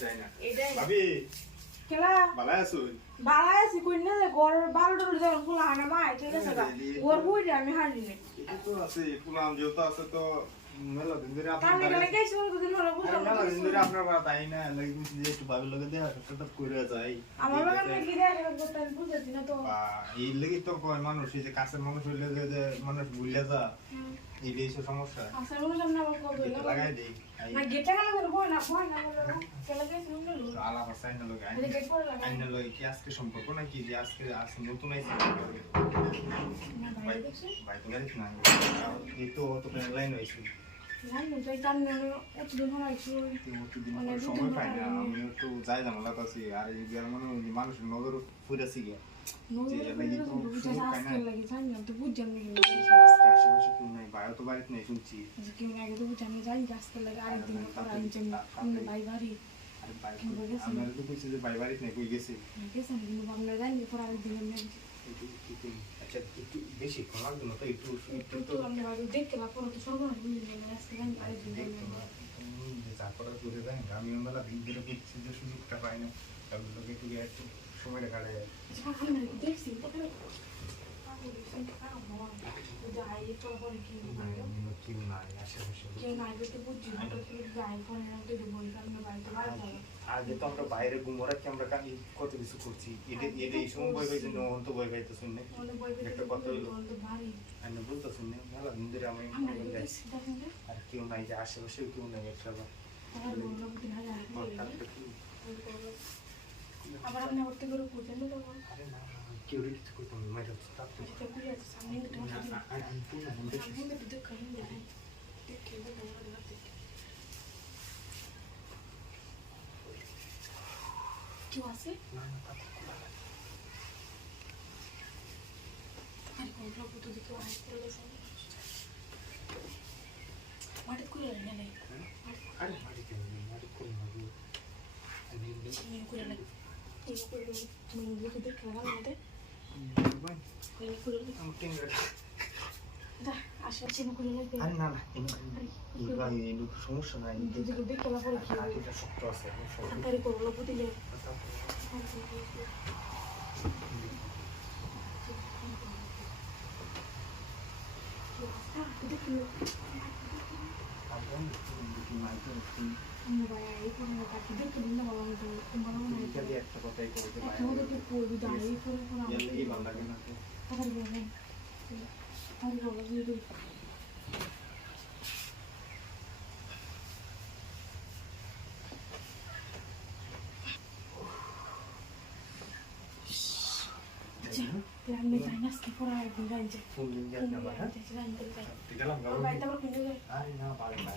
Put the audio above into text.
যাই না এটাই ভাবি কেলা ভালো আছো বাড়াই আছি কই না যে ঘর 12টা যখন খোলা হয় না মা ঠিক আছে গা ঘর বুঝে আমি হারি না এটা তো আছে কুলাম যেহেতু আছে তো মেলা দিন ধরে কারণ এখানে গেছি কতদিন হলো বুঝলাম না মেলা দিন ধরে আপনার বাড়া তাই না লাগি বুঝি যে একটু ভাবির লগে দেয়া সবটা করে যাই আমার বাগানে কি দেয়া করতে আমি বুঝাচ্ছি না তো এই লাগি তো কয় মানুষ এই যে কাছের মানুষ হইলে যে মানুষ ভুলে যা এই বেশি সমস্যা আসার মনে সামনে আবার কল দিল লাগাই দেই না গেটটা গেলে করে ভয় না কেলা গেছি না আলাপ আছে না লগে আরে গেট পড়ে লাগা আইনা লগে কি আজকে সম্পর্ক নাকি যে আজকে আসে নতুন আইছে না ভাই দেখছি ভাই তো গাড়ি না এই তো তো লাইন হইছে লাইন যাই টান না এতদিন হলো আইছি সময় পাই না আমি একটু যাই জামালা আছি আর এই গ্রাম মানুষের নজর ফুরাছি গিয়া আজকে লাগে জানি না তো বুঝলাম না আজকে আশেপাশে কেউ নাই ভাইও তো বাড়িতে নেই শুনছি কেউ না আগে তো জানি জানি আজকে লাগে আরেকদিন পর আরেকজন ভাই বাড়ি আরে ভাই আমরা তো কইছি যে ভাই বাড়িতে নেই কই গেছে গেছে কিন্তু আমরা জানি পর আরেকদিন আমরা আচ্ছা একটু বেশি কম লাগবে না তো একটু তো আমরা দেখতে বা পরে তো সর্বনাশ বুঝলি না আজকে জানি আরেকদিন যা করার করে দেন আমি মেলা দিন ধরে দেখছি যে সুযোগটা পাই না তাহলে একটু একটু সময়টা কাটে দেখছি কেউ নাই আশেপাশে আগে তো আমরা বাইরে ঘুমোরা কি আমরা কত কিছু করছি এটা এই সময় বই পাইছি নহন তো বই পাইতে শুনলে একটা কথা হইলো আমি বলতে শুনলে মেলা দিন ধরে আমি যাইছি আর কেউ নাই যে আশেপাশেও কেউ নাই একটা আবার আপনি ভর্তি করে বুঝেন না তখন আরে না কেউ কিছু করতাম না মাইরা সামনে কেউ আছে আরে কোনটা পুতো দিকে আয় করে গেছে মাটি করে না আরে মাটি কেন মাটি কোন মাটি আমি করে না এই করে তুমি বুঝে দেখে না আমাদের এই করে আমি কেন দা আসলে চিনি করে লাগবে আরে না না এই সমস্যা নাই যদি দেখে না পরে কি এটা শক্ত আছে তাড়াতাড়ি করলো বুঝিলে একটা কথাই করতে আমি যাই না আজকে পরে একদিন যাই যে ফোন দিন যাই না ভাই ঠিক আছে গেলাম বাড়িতে আবার কোন জায়গায় আরে না পারে না